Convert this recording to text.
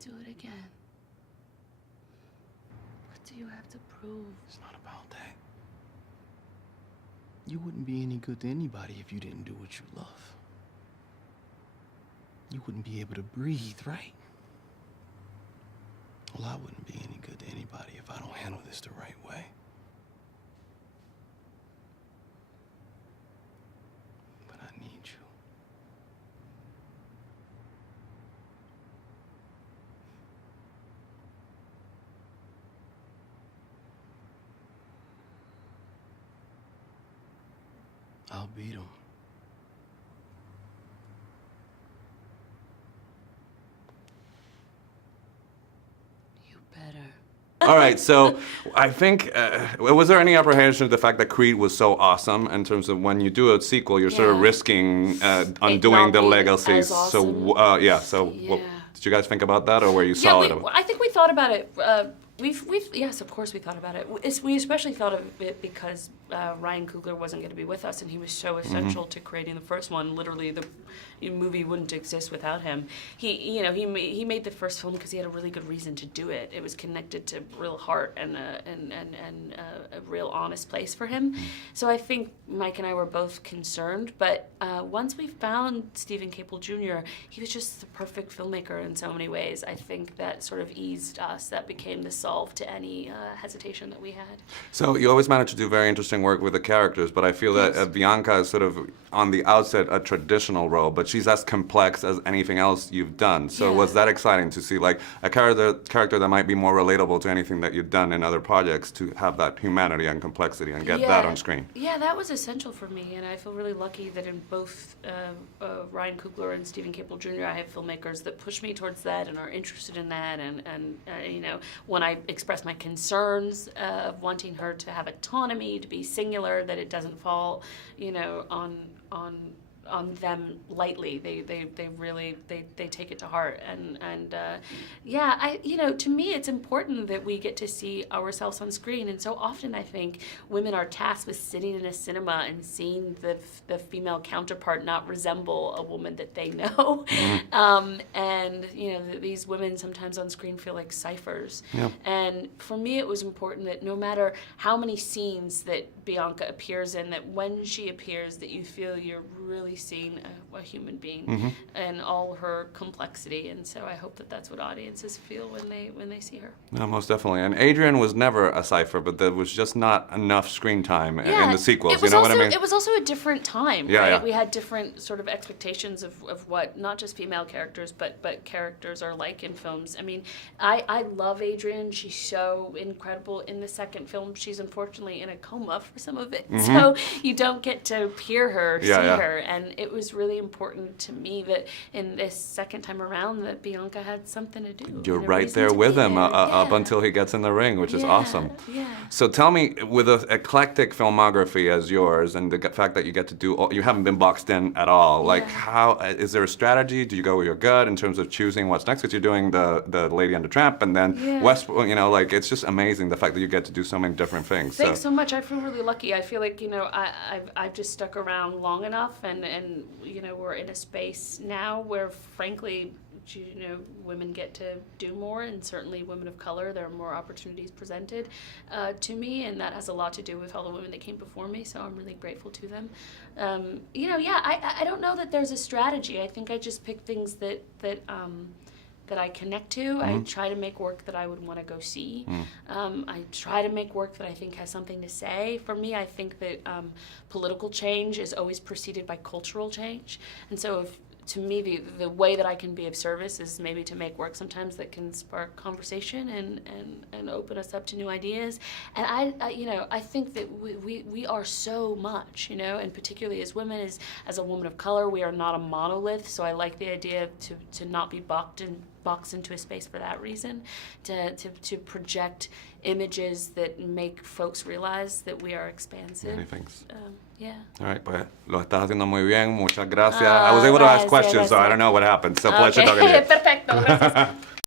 do it again. What do you have to prove? It's not about that. You wouldn't be any good to anybody if you didn't do what you love. You wouldn't be able to breathe, right? Well, I wouldn't be any good to anybody if I don't handle this the right way. But I need you. I'll beat him. All right, so I think, was there any apprehension of the fact that Creed was so awesome in terms of when you do a sequel, you're sort of risking undoing the legacies? Awesome. So did you guys think about that, or were you solid? I think we thought about it. Yes, of course we thought about it. We especially thought of it because Ryan Coogler wasn't going to be with us, and he was so essential to creating the first one. Literally, the movie wouldn't exist without him. He made the first film because he had a really good reason to do it. It was connected to real heart and a real honest place for him. So I think Mike and I were both concerned, but once we found Stephen Capel Jr., he was just the perfect filmmaker in so many ways. I think that sort of eased us. That became the solve to any hesitation that we had. So you always manage to do very interesting work with the characters, but I feel that Bianca is sort of, on the outset, a traditional role, but she's as complex as anything else you've done. So was that exciting to see, like, a character that might be more relatable to anything that you've done in other projects, to have that humanity and complexity and get that on screen? Yeah, that was essential for me, and I feel really lucky that in both Ryan Coogler and Stephen Capel Jr., I have filmmakers that push me towards that and are interested in that, and when I express my concerns of wanting her to have autonomy, to be singular, that it doesn't fall, on them lightly. They really take it to heart, and to me it's important that we get to see ourselves on screen, and so often I think women are tasked with sitting in a cinema and seeing the female counterpart not resemble a woman that they know. And these women sometimes on screen feel like ciphers. And for me it was important that no matter how many scenes that Bianca appears in, that when she appears that you feel you're really seeing a human being and all her complexity, and so I hope that that's what audiences feel when they see her. No, most definitely. And Adrian was never a cipher, but there was just not enough screen time in the sequels. You know what I mean? It was also a different time, right? We had different sort of expectations of what not just female characters, but characters are like in films. I mean, I love Adrian. She's so incredible. In the second film, she's unfortunately in a coma for some of it, so you don't get to hear her, see her, and it was really important to me that in this second time around that Bianca had something to do. You're right there with him up until he gets in the ring, which is awesome. So tell me, with an eclectic filmography as yours, and the fact that you get to do, you haven't been boxed in at all, like how, is there a strategy? Do you go with your gut in terms of choosing what's next? Because you're doing the Lady and the Tramp, and then West, like, it's just amazing the fact that you get to do so many different things. Thanks so much. I feel really lucky. I feel like, I've just stuck around long enough, and we're in a space now where, frankly, women get to do more, and certainly women of color, there are more opportunities presented to me, and that has a lot to do with all the women that came before me, so I'm really grateful to them. I don't know that there's a strategy. I think I just pick things that I connect to. I try to make work that I would want to go see. I try to make work that I think has something to say. For me, I think that political change is always preceded by cultural change. And so to me, the way that I can be of service is maybe to make work sometimes that can spark conversation and open us up to new ideas. And I think that we are so much, and particularly as women, as a woman of color, we are not a monolith. So I like the idea to not be boxed into a space for that reason, to project images that make folks realize that we are expansive. Many things. All right, pues lo estás haciendo muy bien. Muchas gracias. I was able to ask questions, so I don't know what happened. So pleasure talking to you. Perfecto, gracias.